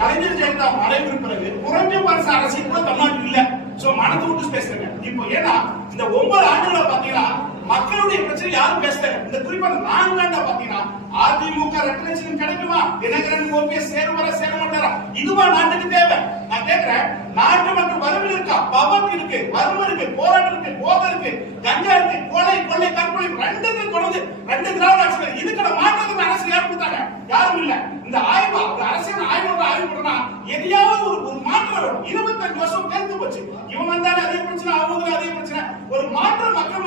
கலைஞர் ஜெயலலிதா மறைவுக்கு பிறகு குறைஞ்சபட்ச அரசியல் கூட தமிழ்நாட்டில் இல்ல. சோ மனது விட்டு பேசுறேங்க. இப்போ ஏன்னா இந்த 9 ஆண்டுகளை பாத்தீங்கன்னா மக்களுடைய பிரச்சனை யாரும் பேசல. இந்த குறிப்பா 4 ஆண்டா பாத்தீங்கன்னா அதிமுக ரெட்டலட்சம் கிடைக்குமா, தினகரன் ஓபிஎஸ் சேர மாட்டாரா, இதுவா நாட்டுக்கு தேவை? நான் கேட்கிறேன், நாட்டு மக்கள் வறுமையில் இருக்கா? பவன் இருக்கு, வறுமை இருக்கு, போராட்டம் இருக்கு, போதை இருக்கு, கஞ்சா இருக்கு, கொள்ளை தற்கொலை ரெண்டுக்கும் தொடர்ந்து 2 திராவிட ஆட்சிகள். இதுக்கான மாற்றத்துக்கு அரசு யார் கொடுத்தாங்க? யாரும் இல்ல. இந்த ஆய்வு அரசியல் ஆய்வு பண்ணா எதையாவது ஒரு மாற்றம் வரும். 25 வருஷம் தேர்ந்து போச்சு. இவன் வந்தாலே அதே பிரச்சனை, அவங்க அதே பிரச்சனை. ஒரு மாற்றம் மக்கள்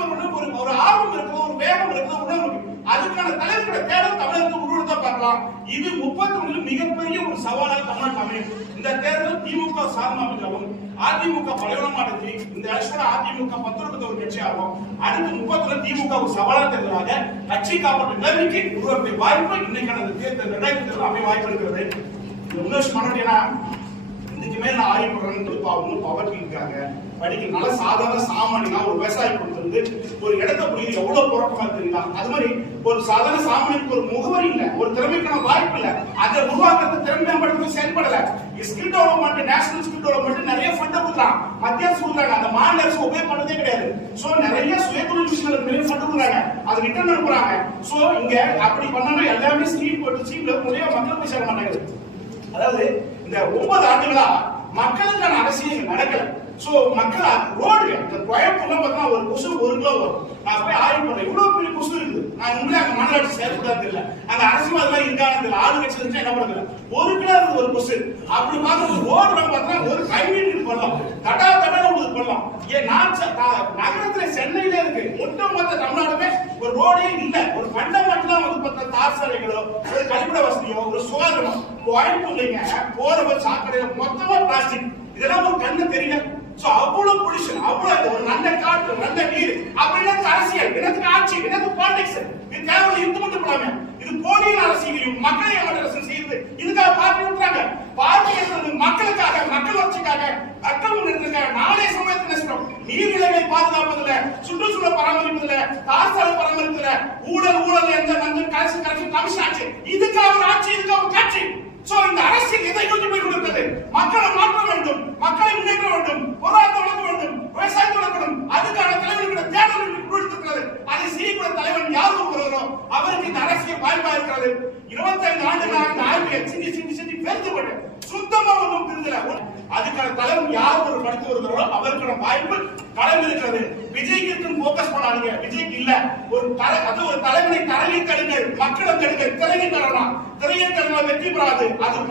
ஒரு ஆர்வம் இருக்குது, ஒரு வேகம் இருக்குது, உணர்வு இருக்கு. அதுக்கான தலைவர்களோட தேடல் தமிழகத்துக்கு உருவத்தை பார்க்கலாம். இது 31 மிகப்பெரிய ஒரு சவாலாக தமிழ்நாட்டில் அமையும். இந்த தேர்தல் திமுக சாதமாகவும் அதிமுக பலவீனமானது. இந்த அரசு அதிமுக 10 ஒரு கட்சி ஆகும். அடுத்து 30 திமுக ஒரு சவாலான தேர்தலாக கட்சி காப்பாற்ற நிலைமைக்கு உருவாக்க வாய்ப்பு இன்னைக்கான தேர்தல் 2020 அமைய வாய்ப்பு இருக்கிறது. இன்னொரு மனோடியா இதுக்கு மேல நான் ஆய்வு பண்றேன்னு பவர்ட்டி இருக்காங்க. படிக்க நல்ல சாதாரண சாமானியா ஒரு விவசாயி கொடுத்திருந்து ஒரு இடத்த புரியுது எவ்வளவு போராட்டமா இருக்குங்களா? அது மாதிரி ஒரு சாதாரண சாமானிக்கு ஒரு முகவரி இல்ல, ஒரு திறமைக்கான வாய்ப்பு இல்ல, அதை உருவாக்குறது திறமை மேம்படுத்த செயல்படல. Skill development, national skill development நிறைய ஃபண்ட் கொடுக்குறாங்க, மத்திய அரசு கொடுக்குறாங்க, அந்த மாநில அரசு உபயோக பண்ணதே கிடையாது. சோ நிறைய சுயதொழில் மிஷன்களுக்கு நிறைய ஃபண்ட் கொடுக்குறாங்க, அது ரிட்டர்ன் அனுப்புறாங்க. சோ இங்க அப்படி பண்ணா எல்லாமே ஸ்கீம் போட்டு ஸ்கீம்ல நிறைய மக்கள் போய் சேர மாட்டாங்க. அதாவது இந்த 9 ஆண்டுகளா மக்களுக்கான அரசியல் நடக்கல. சோ மக்கள் ரோடு இந்த கோயம்புத்தூர்ல பார்த்தா ஒரு கொசு 1 கிலோ வரும். நான் போய் ஆய்வு பண்ணேன், இவ்வளவு பெரிய கொசு இருக்குது. நான் உண்மையிலே அங்க மாநகராட்சி செயல்படாது இல்ல, அங்க அரசியல்வாதிகள் இருக்காங்க, ஆளு கட்சி இருந்தா என்ன பண்றது? 1 கிலோ ஒரு கொசு. அப்படி பார்த்து ரோடு பார்த்தா ஒரு கைவீட்டு பண்ணலாம், தடா உங்களுக்கு பண்ணலாம். ஏன் நகரத்துல சென்னையில இருக்கு, ஒட்டுமொத்த தமிழ்நாடுமே ஒரு ரோடே இல்ல. ஒரு ஃபண்டமெண்டலா வந்து பார்த்தா தார் சாலைகளோ, ஒரு கழிப்பிட வசதியோ, ஒரு சுகாதாரமோ கோயம்புத்தூர்லங்க போற சாக்கடையில மொத்தமா பிளாஸ்டிக். இதெல்லாம் ஒரு கண்ணு தெரியல. சோ அவ்வளவு பொல்யூஷன், அவ்வளவு ஒரு நல்ல காற்று, நல்ல நீர், அப்படின்னா அரசியல், எனக்கு ஆட்சி, எனக்கு பாலிடிக்ஸ், இது தேவை இருந்து மட்டும் போடாம இது போலியான அரசியலையும் மக்களை அரசியல் செய்யுது. இதுக்காக பார்ட்டி விட்டுறாங்க. பார்ட்டி மக்களுக்காக, மக்கள் வளர்ச்சிக்காக, மக்கள் முன்னேற்றத்துக்காக. நாளைய சமயத்தில் நஷ்டம் நீர்நிலைகளை பாதுகாப்பதில்ல, சுற்றுச்சூழல் பராமரிப்பதில்ல, தார்சாலை பராமரிப்பதில்ல, ஊழல் எந்த மஞ்சள் கலெக்ஷன் கமிஷன் ஆட்சி. இதுக்காக ஆட்சி, இதுக்காக காட்சி. சோ இந்த அரசியல் எதை நோக்கி போய் கொண்டிருக்கிறது? மக்களை மாற்ற வேண்டும், மக்களை முன்னேற்ற வேண்டும், பொருளாதாரம் வளர்க்க வேண்டும், விவசாயத்தை வளர்க்கணும். அதுக்கான தலைவர்களோட தேடல் கொடுத்திருக்கிறது. அதை செய்யக்கூடிய தலைவன் யார் வருகிறோம் அவருக்கு இந்த அரசியல் வாய்ப்பா இருக்கிறது. 25 ஆண்டுகளாக இந்த ஆய்வை சிந்தி பெருந்துபட்டு சுத்தமா ஒன்றும் புரிதல. அதுக்கான தலைவன் யார் ஒரு படித்து வருகிறோ அவருக்கான வாய்ப்பு களம் இருக்கிறது. விஜய்க்கு போக்கஸ் பண்ணாதீங்க, விஜய்க்கு இல்ல. ஒரு தலைவனை தரையில் தடுங்கள், மக்களை தடுங்கள். திரையை தரலாம், திரையை தரலாம் வெற்றி பெறாது. அது